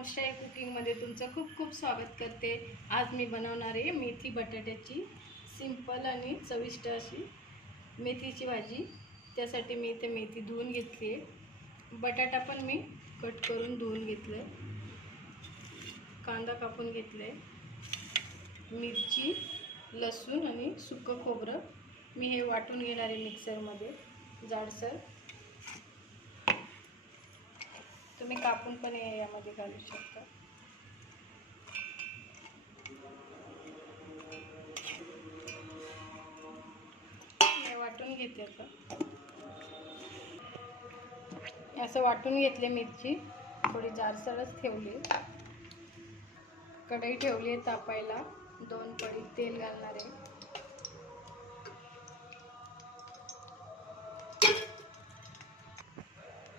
मावशाई कुकिंगमध्ये तुमचं खूप खूप स्वागत करते. आज मी बनवणार आहे मेथी बटाट्याची सिंपल आणि चविष्ट अशी मेथीची भाजी. त्यासाठी मी इथे मेथी धुवून घेतली आहे. बटाटा पण मी कट करून धुवून घेतलं आहे कांदा कापून घेतलं आहे मिरची लसूण आणि सुकं खोबरं. मी हे वाटून घेणार आहे मिक्सरमध्ये. जाडसर. तुम्ही कापून पण यामध्ये घालू शकता. वाटून घेते असं असं वाटून घेतले मिरची. थोडी जारसरच ठेवली. कढई ठेवली आहे तापायला. दोन पडी तेल घालणार आहे.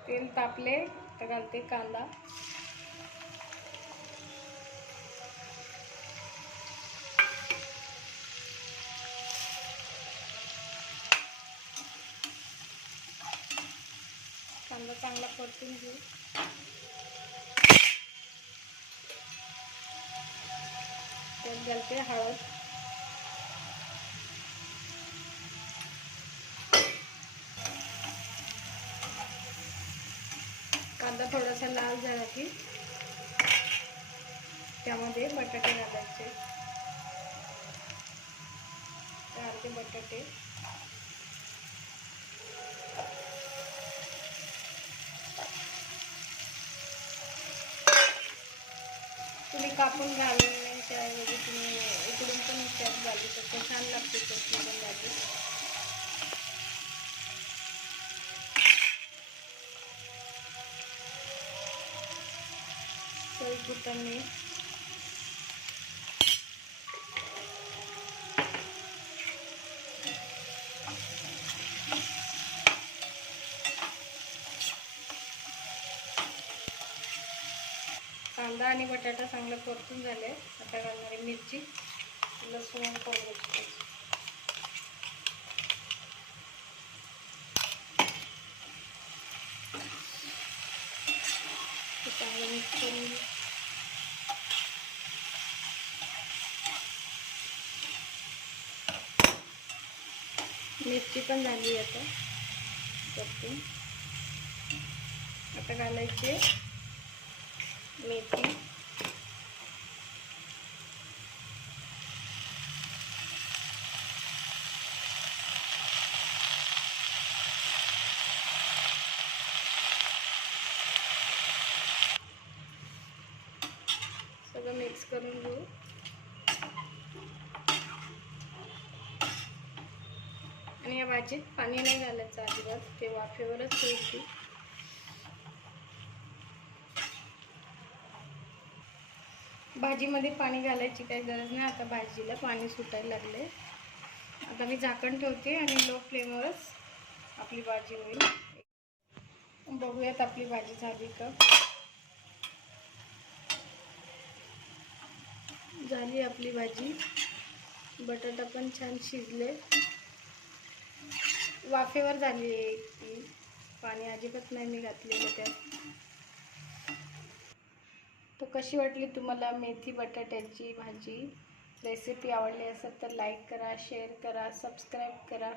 तेल तापले. आता घालते कांदा. कांदा चांगला परतून घेऊ. त्यात घालते हळद. कांदा थोडासा लाल झाला की त्यामध्ये बटाटे घालायचे. घालते बटाटे. तुम्ही कापून घालून त्याऐवजी तुम्ही चवीपुरता कांदा आणि बटाटा चांगलं परतून झाले आता घालणारे मिरची लसूण आणि खोबऱ्याची पेस्ट. ते चांगलं मिक्स करून घेऊ. मिरची पण झाली आता. परतून आता घालायचे मेथी सगळं मिक्स करून घेऊ आणि या भाजीत पाणी नाही घालायचं अजिबात ते वाफेवरच होईल भाजीमध्ये पाणी घालायची काही गरज नाही आता भाजीला पाणी सुटायला लागले आता मी झाकण ठेवते आणि लो फ्लेमवरच आपली भाजी होईल. बघूयात आपली भाजी झाली का? झाली आपली भाजी. बटाटा पण छान शिजले. वाफेवर झाली आहे ती. पाणी अजिबात नाही मी घातलेलं त्यात. तर कशी वाटली तुम्हाला मेथी बटाट्याची भाजी? रेसिपी आवडली असेल तर लाईक करा शेअर करा सबस्क्राईब करा.